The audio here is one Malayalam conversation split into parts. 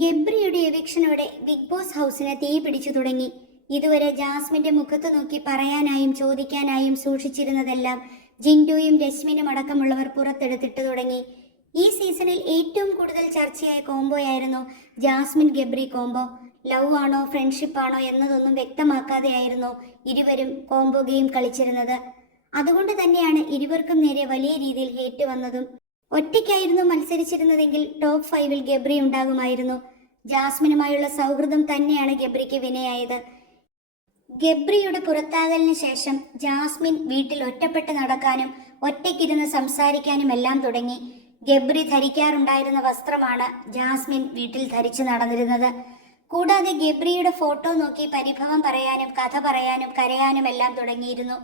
ഗബ്രിയുടെ എവിക്ഷനോടെ ബിഗ് ബോസ് ഹൗസിന് തീ പിടിച്ചു തുടങ്ങി. ഇതുവരെ ജാസ്മിന്റെ മുഖത്ത് നോക്കി പറയാനായും ചോദിക്കാനായും സൂക്ഷിച്ചിരുന്നതെല്ലാം ജിൻഡുയും രശ്മിനും അടക്കമുള്ളവർ പുറത്തെടുത്തിട്ട് തുടങ്ങി. ഈ സീസണിൽ ഏറ്റവും കൂടുതൽ ചർച്ചയായ കോംബോയായിരുന്നു ജാസ്മിൻ ഗബ്രി കോംബോ. ലവ് ആണോ ഫ്രണ്ട്ഷിപ്പ് ആണോ എന്നതൊന്നും വ്യക്തമാക്കാതെയായിരുന്നു ഇരുവരും കോംബോ ഗെയിം കളിച്ചിരുന്നത്. അതുകൊണ്ട് തന്നെയാണ് ഇരുവർക്കും നേരെ വലിയ രീതിയിൽ ഹേറ്റ് വന്നതും ഒറ്റയ്ക്കായിരുന്നു മത്സരിച്ചിരുന്നതെങ്കിൽ ടോപ്പ് ഫൈവിൽ ഗബ്രി ഉണ്ടാകുമായിരുന്നു. ജാസ്മിനുമായുള്ള സൗഹൃദം തന്നെയാണ് ഗബ്രിക്ക് വിനയായത്. ഗബ്രിയുടെ പുറത്താകലിന് ശേഷം ജാസ്മിൻ വീട്ടിൽ ഒറ്റപ്പെട്ട് നടക്കാനും ഒറ്റയ്ക്കിരുന്ന് സംസാരിക്കാനും എല്ലാം തുടങ്ങി. ഗബ്രി ധരിക്കാറുണ്ടായിരുന്ന വസ്ത്രമാണ് ജാസ്മിൻ വീട്ടിൽ ധരിച്ചു നടന്നിരുന്നത്. കൂടാതെ ഗബ്രിയുടെ ഫോട്ടോ നോക്കി പരിഭവം പറയാനും കഥ പറയാനും കരയാനും എല്ലാം തുടങ്ങിയിരുന്നു.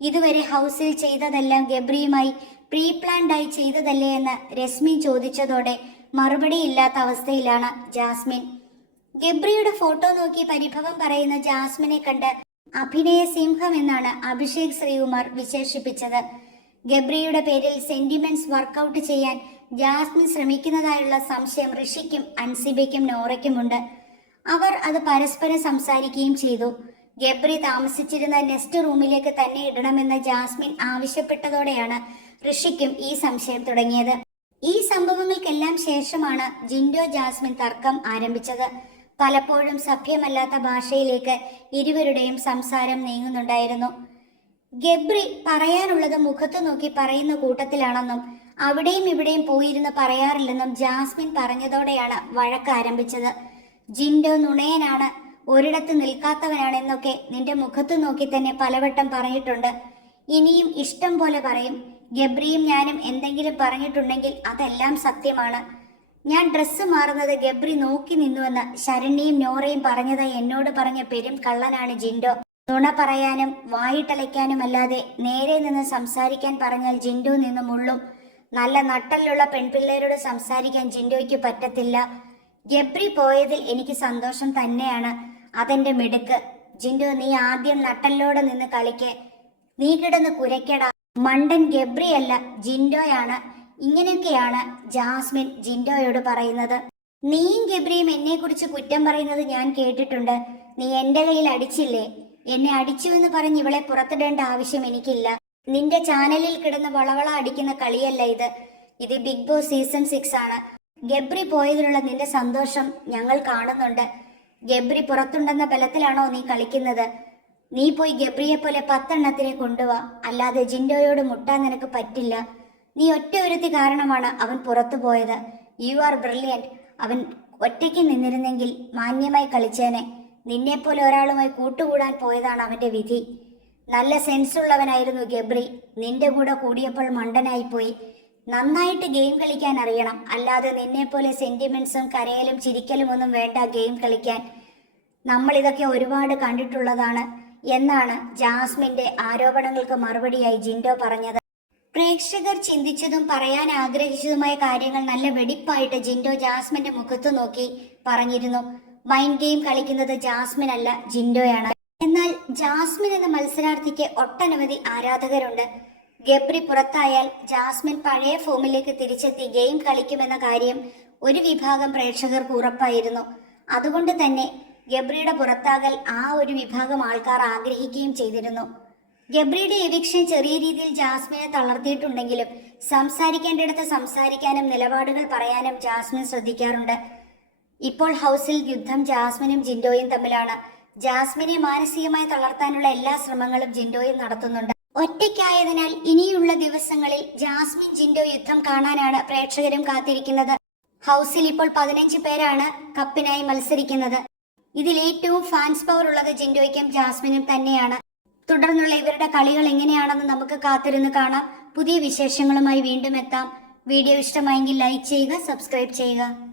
ഇതുവരെ ഹൗസിൽ ചെയ്തതെല്ലാം ഗബ്രിയുമായി പ്രീ പ്ലാൻഡായി ചെയ്തതല്ലേ എന്ന് രശ്മി ചോദിച്ചതോടെ മറുപടിയില്ലാത്ത അവസ്ഥയിലാണ് ജാസ്മിൻ. ഗബ്രിയുടെ ഫോട്ടോ നോക്കി പരിഭവം പറയുന്ന ജാസ്മിനെ കണ്ട് അഭിനയ സിംഹം എന്നാണ് അഭിഷേക് ശ്രീകുമാർ വിശേഷിപ്പിച്ചത്. ഗബ്രിയുടെ പേരിൽ സെന്റിമെന്റ്സ് വർക്കൗട്ട് ചെയ്യാൻ ജാസ്മിൻ ശ്രമിക്കുന്നതായുള്ള സംശയം ഋഷിക്കും അൻസിബയ്ക്കും നോറയ്ക്കുമുണ്ട്. അവർ അത് പരസ്പരം സംസാരിക്കുകയും ചെയ്തു. ഗബ്രി താമസിച്ചിരുന്ന നെസ്റ്റ് റൂമിലേക്ക് തന്നെ ഇടണമെന്ന് ജാസ്മിൻ ആവശ്യപ്പെട്ടതോടെയാണ് ഋഷിക്കും ഈ സംശയം തുടങ്ങിയത്. ഈ സംഭവങ്ങൾക്കെല്ലാം ശേഷമാണ് ജിൻഡോ ജാസ്മിൻ തർക്കം ആരംഭിച്ചത്. പലപ്പോഴും സഭ്യമല്ലാത്ത ഭാഷയിലേക്ക് ഇരുവരുടെയും സംസാരം നീങ്ങുന്നുണ്ടായിരുന്നു. ഗബ്രി പറയാനുള്ളത് മുഖത്ത് നോക്കി പറയുന്ന കൂട്ടത്തിലാണെന്നും അവിടെയും ഇവിടെയും പോയിരുന്ന് പറയാറില്ലെന്നും ജാസ്മിൻ പറഞ്ഞതോടെയാണ് വഴക്ക് ആരംഭിച്ചത്. ജിൻഡോ നുണയനാണ് ഒരിടത്ത് നിൽക്കാത്തവനാണെന്നൊക്കെ നിന്റെ മുഖത്തു നോക്കി തന്നെ പലവട്ടം പറഞ്ഞിട്ടുണ്ട്. ഇനിയും ഇഷ്ടം പോലെ പറയും. ഗബ്രിയും ഞാനും എന്തെങ്കിലും പറഞ്ഞിട്ടുണ്ടെങ്കിൽ അതെല്ലാം സത്യമാണ്. ഞാൻ ഡ്രസ്സ് മാറുന്നത് ഗബ്രി നോക്കി നിന്നുവെന്ന് ശരണ്യയും നോറയും പറഞ്ഞതായി എന്നോട് പറഞ്ഞ പെരും കള്ളനാണ് ജിൻഡോ. നുണ പറയാനും വായിട്ടലയ്ക്കാനും അല്ലാതെ നേരെ നിന്ന് സംസാരിക്കാൻ പറഞ്ഞാൽ ജിൻഡോ നിന്ന് മുള്ളും. നല്ല നട്ടലുള്ള പെൺപിള്ളേരോട് സംസാരിക്കാൻ ജിൻഡോയ്ക്ക് പറ്റത്തില്ല. ഗബ്രി പോയതിൽ എനിക്ക് സന്തോഷം തന്നെയാണ്. അതെന്റെ മിടുക്ക്. ജിൻഡു നീ ആദ്യം നട്ടല്ലോടെ നിന്ന് കളിക്ക്. നീ കിടന്ന് കുരയ്ക്കടാ. മണ്ടൻ ഗബ്രിയല്ല ജിൻഡോയാണ്. ഇങ്ങനെയൊക്കെയാണ് ജാസ്മിൻ ജിൻഡോയോട് പറയുന്നത്. നീയും ഗബ്രിയും എന്നെ കുറിച്ച് കുറ്റം പറയുന്നത് ഞാൻ കേട്ടിട്ടുണ്ട്. നീ എന്റെ കയ്യിൽ അടിച്ചില്ലേ? എന്നെ അടിച്ചു എന്ന് പറഞ്ഞ് ഇവളെ പുറത്തിടേണ്ട ആവശ്യം എനിക്കില്ല. നിന്റെ ചാനലിൽ കിടന്ന് വളവള അടിക്കുന്ന കളിയല്ല ഇത്. ഇത് ബിഗ് ബോസ് സീസൺ സിക്സ് ആണ്. ഗബ്രി പോയതിലുള്ള നിന്റെ സന്തോഷം ഞങ്ങൾ കാണുന്നുണ്ട്. ഗബ്രി പുറത്തുണ്ടെന്ന ബലത്തിലാണോ നീ കളിക്കുന്നത്? നീ പോയി ഗബ്രിയെ പോലെ പത്തെണ്ണത്തിനെ കൊണ്ടുവാ. അല്ലാതെ ജിൻഡോയോട് മുട്ടാൻ നിനക്ക് പറ്റില്ല. നീ ഒറ്റ ഒരുത്തി കാരണമാണ് അവൻ പുറത്തു പോയത്. യു ആർ ബ്രില്യന്റ് അവൻ ഒറ്റയ്ക്ക് നിന്നിരുന്നെങ്കിൽ മാന്യമായി കളിച്ചേനെ. നിന്നെപ്പോലെ ഒരാളുമായി കൂട്ടുകൂടാൻ പോയതാണ് അവന്റെ വിധി. നല്ല സെൻസുള്ളവനായിരുന്നു ഗബ്രി. നിന്റെ കൂടെ കൂടിയപ്പോൾ മണ്ടനായി പോയി നന്നായിട്ട് ഗെയിം കളിക്കാൻ അറിയണം. അല്ലാതെ നിന്നെ പോലെ സെന്റിമെന്റ്സും കരയലും ചിരിക്കലും ഒന്നും വേണ്ട ഗെയിം കളിക്കാൻ. നമ്മൾ ഇതൊക്കെ ഒരുപാട് കണ്ടിട്ടുള്ളതാണ്. എന്നാണ് ജാസ്മിന്റെ ആരോപണങ്ങൾക്ക് മറുപടിയായി ജിൻഡോ പറഞ്ഞത്. പ്രേക്ഷകർ ചിന്തിച്ചതും പറയാൻ ആഗ്രഹിച്ചതുമായ കാര്യങ്ങൾ നല്ല വെടിപ്പായിട്ട് ജിൻഡോ ജാസ്മിന്റെ മുഖത്ത് നോക്കി പറഞ്ഞിരുന്നു. മൈൻഡ് ഗെയിം കളിക്കുന്നത് ജാസ്മിൻ അല്ല ജിൻഡോയാണ്. എന്നാൽ ജാസ്മിൻ എന്ന മത്സരാർത്ഥിക്ക് ഒട്ടനവധി ആരാധകരുണ്ട്. ഗബ്രി പുറത്തായാൽ ജാസ്മിൻ പഴയ ഫോമിലേക്ക് തിരിച്ചെത്തി ഗെയിം കളിക്കുമെന്ന കാര്യം ഒരു വിഭാഗം പ്രേക്ഷകർക്ക് ഉറപ്പായിരുന്നു. അതുകൊണ്ട് തന്നെ ഗബ്രിയുടെ പുറത്താകൽ ആ ഒരു വിഭാഗം ആൾക്കാർ ആഗ്രഹിക്കുകയും ചെയ്തിരുന്നു. ഗബ്രിയുടെ എവിക്ഷൻ ചെറിയ രീതിയിൽ ജാസ്മിനെ തളർത്തിയിട്ടുണ്ടെങ്കിലും സംസാരിക്കേണ്ടിടത്ത് സംസാരിക്കാനും നിലപാടുകൾ പറയാനും ജാസ്മിൻ ശ്രദ്ധിക്കാറുണ്ട്. ഇപ്പോൾ ഹൗസിൽ യുദ്ധം ജാസ്മിനും ജിൻഡോയും തമ്മിലാണ്. ജാസ്മിനെ മാനസികമായി തളർത്താനുള്ള എല്ലാ ശ്രമങ്ങളും ജിൻഡോയും നടത്തുന്നുണ്ട്. ഒറ്റയ്ക്കായതിനാൽ ഇനിയുള്ള ദിവസങ്ങളിൽ ജാസ്മിൻ ജിൻഡോ യുദ്ധം കാണാനാണ് പ്രേക്ഷകരും കാത്തിരിക്കുന്നത്. ഹൗസിൽ ഇപ്പോൾ പതിനഞ്ച് പേരാണ് കപ്പിനായി മത്സരിക്കുന്നത്. ഇതിൽ ഏറ്റവും ഫാൻസ് പവർ ഉള്ളത് ജിൻഡോയ്ക്കും ജാസ്മിനും തന്നെയാണ്. തുടർന്നുള്ള ഇവരുടെ കളികൾ എങ്ങനെയാണെന്ന് നമുക്ക് കാത്തിരുന്ന് കാണാം. പുതിയ വിശേഷങ്ങളുമായി വീണ്ടും എത്താം. വീഡിയോ ഇഷ്ടമായെങ്കിൽ ലൈക്ക് ചെയ്യുക സബ്സ്ക്രൈബ് ചെയ്യുക.